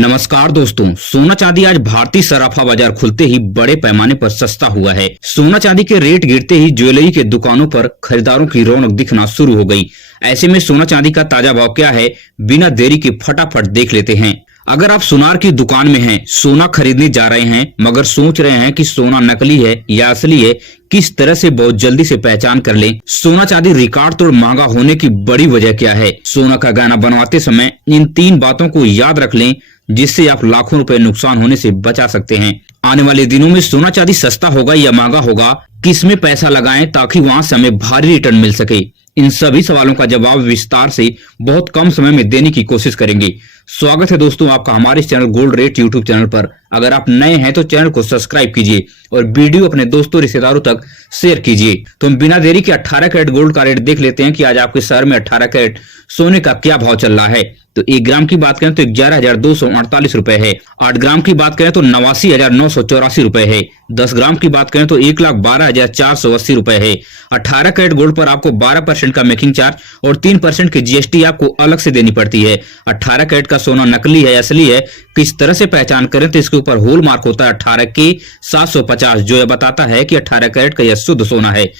नमस्कार दोस्तों, सोना चांदी आज भारतीय सराफा बाजार खुलते ही बड़े पैमाने पर सस्ता हुआ है। सोना चांदी के रेट गिरते ही ज्वेलरी के दुकानों पर खरीदारों की रौनक दिखना शुरू हो गई। ऐसे में सोना चांदी का ताजा भाव क्या है, बिना देरी के फटाफट देख लेते हैं। अगर आप सुनार की दुकान में हैं, सोना खरीदने जा रहे हैं मगर सोच रहे हैं कि सोना नकली है या असली है, किस तरह से बहुत जल्दी से पहचान कर लें। सोना चांदी रिकॉर्ड तोड़ महंगा होने की बड़ी वजह क्या है। सोना का गहना बनवाते समय इन 3 बातों को याद रख लें, जिससे आप लाखों रुपए नुकसान होने से बचा सकते हैं। आने वाले दिनों में सोना चांदी सस्ता होगा या महंगा होगा, किस में पैसा लगाएं ताकि वहां से हमें भारी रिटर्न मिल सके। इन सभी सवालों का जवाब विस्तार से बहुत कम समय में देने की कोशिश करेंगे। स्वागत है दोस्तों आपका हमारे channel gold rate YouTube channel पर। अगर आप नए हैं तो चैनल को सब्सक्राइब कीजिए और वीडियो अपने दोस्तों रिश्तेदारों तक शेयर कीजिए। तो हम बिना देरी के 18 कैरेट गोल्ड का रेट देख लेते हैं कि आज आपके शहर में 18 कैरेट सोने का क्या भाव चल रहा है। तो 1 ग्राम की बात करें तो 11,248 रुपए है। 8 ग्राम की बात करें तो 89,984 रुपए है। 10 ग्राम की बात करें तो 1,12,480 रुपए है। 18 कैरेट गोल्ड पर आपको 12% का मेकिंग चार्ज और 3% की जीएसटी आपको अलग से देनी पड़ती है। 18 कैरेट का सोना नकली है असली है, किस तरह से पहचान करें, तो इसके ऊपर होल मार्क होता है 18 के 750, जो यह बताता है कि 18 कैरेट का यह शुद्ध सोना है।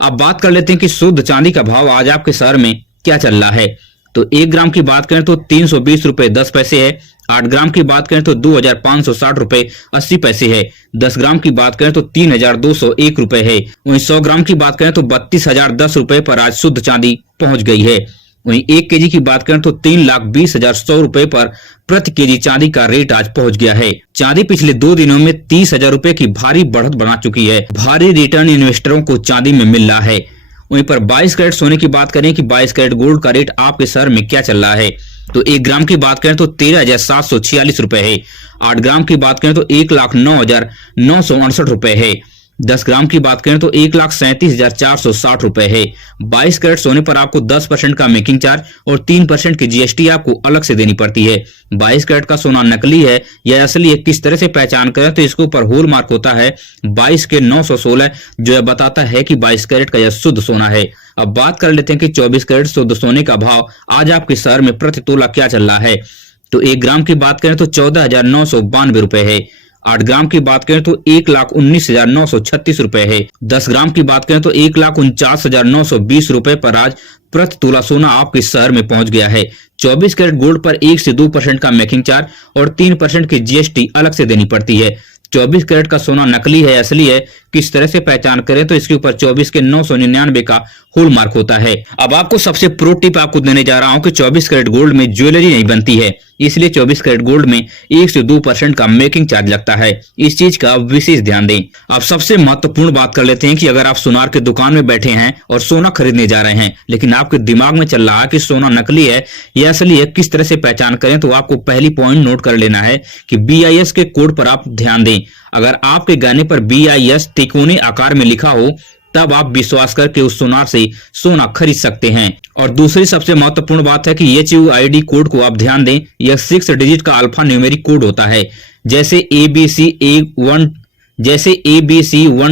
अब बात कर लेते हैं कि शुद्ध चांदी का भाव आज आपके शहर में क्या चल रहा है। तो 1 ग्राम की बात करें तो 320 रुपए 10 पैसे है। 8 ग्राम की बात करें तो 2,560 रुपए 80 पैसे है। 10 ग्राम की बात करें तो 3,201 रुपए है। वहीं 100 ग्राम की बात करें तो 32,010 रुपए पर आज शुद्ध चांदी पहुंच गई है। वहीं 1 केजी की बात करें तो 3,20,100 रुपए पर प्रति केजी चांदी का रेट आज पहुंच गया है। चांदी पिछले 2 दिनों में 30,000 रुपए की भारी बढ़त बना चुकी है। भारी रिटर्न इन्वेस्टरों को चांदी में मिल रहा है। वहीं पर 22 कैरेट सोने की बात करें कि 22 कैरेट गोल्ड का रेट आपके शहर में क्या चल रहा है। तो 1 ग्राम की बात करें तो 13,746 रुपए है। 8 ग्राम की बात करें तो 1,09,968 रुपए है। 10 ग्राम की बात करें तो 1,37,460 रुपए है। 22 कैरेट सोने पर आपको 10% का मेकिंग चार्ज और 3% की जीएसटी आपको अलग से देनी पड़ती है। 22 कैरेट का सोना नकली है या असली है, किस तरह से पहचान करें, तो इसके ऊपर होल मार्क होता है 22 के 916, जो यह बताता है कि 22 कैरेट का यह शुद्ध सोना है। अब बात कर लेते हैं कि 24 कैरेट शुद्ध सोने का भाव आज आपके शहर में प्रति तोला क्या चल रहा है। तो 1 ग्राम की बात करें तो 14,992 रुपए है। 8 ग्राम की बात करें तो 1,19,936 रुपए है। 10 ग्राम की बात करें तो 1,49,920 रुपए पर आज प्रति तोला सोना आपके शहर में पहुंच गया है। 24 कैरेट गोल्ड पर 1 से 2% का मेकिंग चार्ज और 3% की जीएसटी अलग से देनी पड़ती है। 24 कैरेट का सोना नकली है असली है, किस तरह से पहचान करें, तो इसके ऊपर 24 के 999 का होल मार्क होता है। अब आपको सबसे प्रो टिप आपको देने जा रहा हूं कि 24 कैरेट गोल्ड में ज्वेलरी नहीं बनती है, इसलिए 24 कैरेट गोल्ड में 1 से 2% का मेकिंग चार्ज लगता है। इस चीज का विशेष ध्यान दें। अब सबसे महत्वपूर्ण बात कर लेते हैं कि अगर आप सुनार के दुकान में बैठे हैं और सोना खरीदने जा रहे हैं, लेकिन आपके दिमाग में चल रहा है कि सोना नकली है या असली है, किस तरह से पहचान करें, तो आपको पहली पॉइंट नोट कर लेना है कि BIS के कोड पर आप ध्यान दें। अगर आपके गहने पर BIS तिकोने आकार में लिखा हो, तब आप विश्वास करके उस सुनार से सोना खरीद सकते हैं। और दूसरी सबसे महत्वपूर्ण बात है कि HUID कोड को आप ध्यान दें। यह 6 डिजिट का अल्फा न्यूमेरिक कोड होता है। जैसे ABC 1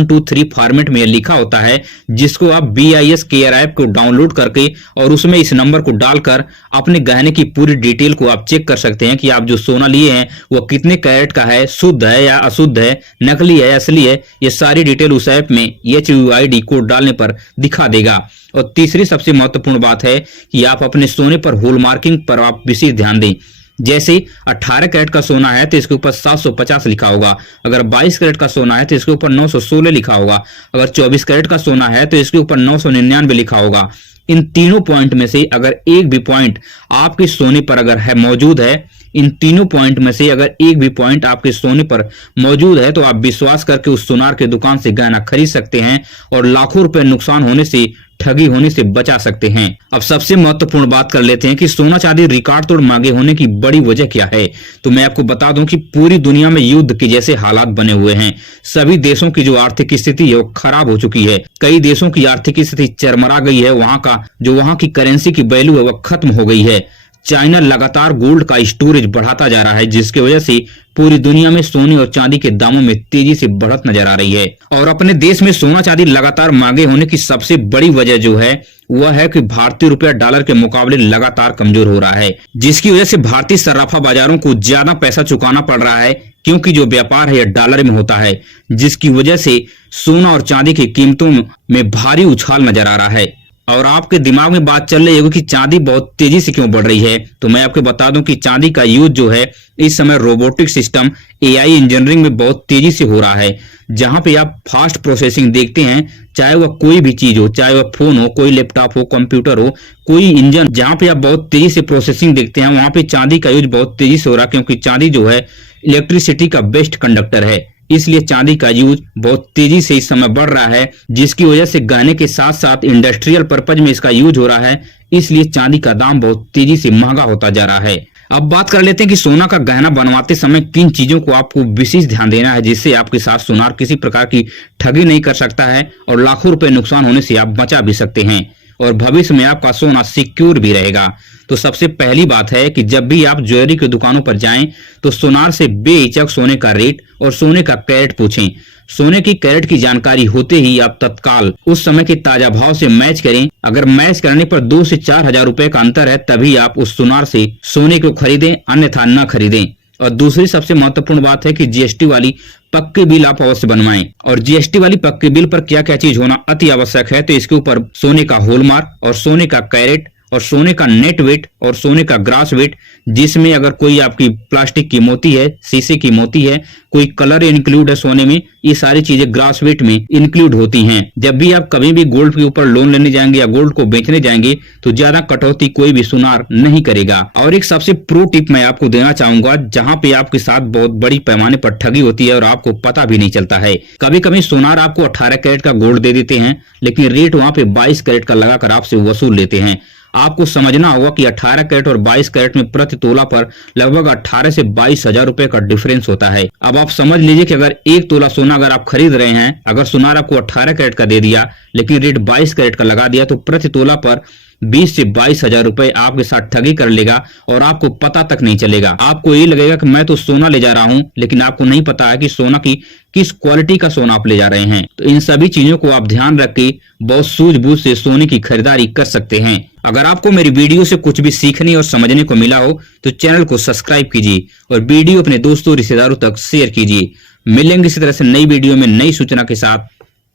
2 3 फॉर्मेट में लिखा होता है, जिसको आप BIS केयर ऐप को डाउनलोड करके और उसमें इस नंबर को डालकर अपने गहने की पूरी डिटेल को आप चेक कर सकते हैं कि आप जो सोना लिए हैं वो कितने कैरेट का है, शुद्ध है या अशुद्ध है, नकली है असली है। ये सारी डिटेल उस ऐप में HUID कोड डालने पर दिखा देगा। और तीसरी सबसे महत्वपूर्ण बात है कि आप अपने सोने पर होल मार्किंग पर आप विशेष ध्यान दें। जैसे 18 कैरेट का सोना है तो इसके ऊपर 750 लिखा होगा। अगर 22 कैरेट का सोना है तो इसके ऊपर 916 लिखा होगा। अगर 24 कैरेट का सोना है तो इसके ऊपर 999 लिखा होगा। इन तीनों पॉइंट में से अगर एक भी पॉइंट आपके सोने पर अगर है मौजूद है, इन तीनों पॉइंट में से अगर एक भी पॉइंट आपके सोने पर मौजूद है, तो आप विश्वास करके उस सुनार के दुकान से गहना खरीद सकते हैं और लाखों रुपए नुकसान होने से, ठगी होने से बचा सकते हैं। अब सबसे महत्वपूर्ण बात कर लेते हैं कि सोना चांदी रिकॉर्ड तोड़ महंगे होने की बड़ी वजह क्या है। तो मैं आपको बता दूं कि पूरी दुनिया में युद्ध के जैसे हालात बने हुए हैं। सभी देशों की जो आर्थिक स्थिति है वो खराब हो चुकी है। कई देशों की आर्थिक स्थिति चरमरा गई है। वहां की करेंसी की वैल्यू है वह खत्म हो गई है। चाइना लगातार गोल्ड का स्टोरेज बढ़ाता जा रहा है, जिसकी वजह से पूरी दुनिया में सोने और चांदी के दामों में तेजी से बढ़त नजर आ रही है। और अपने देश में सोना चांदी लगातार महंगे होने की सबसे बड़ी वजह जो है वह है कि भारतीय रुपया डॉलर के मुकाबले लगातार कमजोर हो रहा है, जिसकी वजह से भारतीय सराफा बाजारों को ज्यादा पैसा चुकाना पड़ रहा है, क्योंकि जो व्यापार है यह डॉलर में होता है, जिसकी वजह से सोना और चांदी की कीमतों में भारी उछाल नजर आ रहा है। और आपके दिमाग में बात चल रही होगी कि चांदी बहुत तेजी से क्यों बढ़ रही है, तो मैं आपको बता दूं कि चांदी का यूज जो है इस समय रोबोटिक सिस्टम एआई इंजीनियरिंग में बहुत तेजी से हो रहा है, जहां पे आप फास्ट प्रोसेसिंग देखते हैं, चाहे वह कोई भी चीज हो, चाहे वह फोन हो, कोई लैपटॉप हो, कंप्यूटर हो, कोई इंजन, जहां पे आप बहुत तेजी से प्रोसेसिंग देखते हैं वहां पे चांदी का यूज बहुत तेजी से हो रहा है, क्योंकि चांदी जो है इलेक्ट्रिसिटी का बेस्ट कंडक्टर है। इसलिए चांदी का यूज बहुत तेजी से इस समय बढ़ रहा है, जिसकी वजह से गहने के साथ साथ इंडस्ट्रियल पर्पज में इसका यूज हो रहा है, इसलिए चांदी का दाम बहुत तेजी से महंगा होता जा रहा है। अब बात कर लेते हैं कि सोना का गहना बनवाते समय किन चीजों को आपको विशेष ध्यान देना है, जिससे आपके साथ सुनार किसी प्रकार की ठगी नहीं कर सकता है और लाखों रुपए नुकसान होने से आप बचा भी सकते हैं और भविष्य में आपका सोना सिक्योर भी रहेगा। तो सबसे पहली बात है कि जब भी आप ज्वेलरी की दुकानों पर जाएं तो सुनार से बेहिचक सोने का रेट और सोने का कैरेट पूछें। सोने की कैरेट की जानकारी होते ही आप तत्काल उस समय के ताजा भाव से मैच करें। अगर मैच करने पर 2 से 4 हजार रुपए का अंतर है तभी आप उस सुनार से सोने को खरीदें, अन्यथा न खरीदें। और दूसरी सबसे महत्वपूर्ण बात है कि जीएसटी वाली पक्के बिल आप अवश्य बनवाएं। और जीएसटी वाली पक्के बिल पर क्या क्या चीज होना अति आवश्यक है, तो इसके ऊपर सोने का हॉलमार्क और सोने का कैरेट और सोने का नेट वेट और सोने का ग्रास वेट, जिसमें अगर कोई आपकी प्लास्टिक की मोती है, शीशे की मोती है, कोई कलर इंक्लूड है सोने में, ये सारी चीजें ग्रास वेट में इंक्लूड होती हैं। जब भी आप कभी भी गोल्ड के ऊपर लोन लेने जाएंगे या गोल्ड को बेचने जाएंगे तो ज्यादा कटौती कोई भी सुनार नहीं करेगा। और एक सबसे प्रो टिप मैं आपको देना चाहूंगा, जहां पे आपके साथ बहुत बड़ी पैमाने पर ठगी होती है और आपको पता भी नहीं चलता है। कभी कभी सुनार आपको 18 कैरेट का गोल्ड दे देते हैं, लेकिन रेट वहां पे 22 कैरेट का लगाकर आपसे वसूल लेते हैं। आपको समझना होगा कि 18 कैरेट और 22 कैरेट में प्रति तोला पर लगभग 18 से 22 हजार रुपए का डिफरेंस होता है। अब आप समझ लीजिए कि अगर 1 तोला सोना अगर आप खरीद रहे हैं, अगर सुनार आपको 18 कैरेट का दे दिया लेकिन रेट 22 कैरेट का लगा दिया, तो प्रति तोला पर 20 से 22 हजार रुपए आपके साथ ठगी कर लेगा और आपको पता तक नहीं चलेगा। आपको ये लगेगा कि मैं तो सोना ले जा रहा हूं, लेकिन आपको नहीं पता है कि सोना की किस क्वालिटी का सोना आप ले जा रहे हैं। तो इन सभी चीजों को आप ध्यान रख के बहुत सूझबूझ से सोने की खरीदारी कर सकते हैं। अगर आपको मेरी वीडियो से कुछ भी सीखने और समझने को मिला हो तो चैनल को सब्सक्राइब कीजिए और वीडियो अपने दोस्तों रिश्तेदारों तक शेयर कीजिए। मिलेंगे इसी तरह से नई वीडियो में नई सूचना के साथ।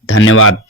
धन्यवाद।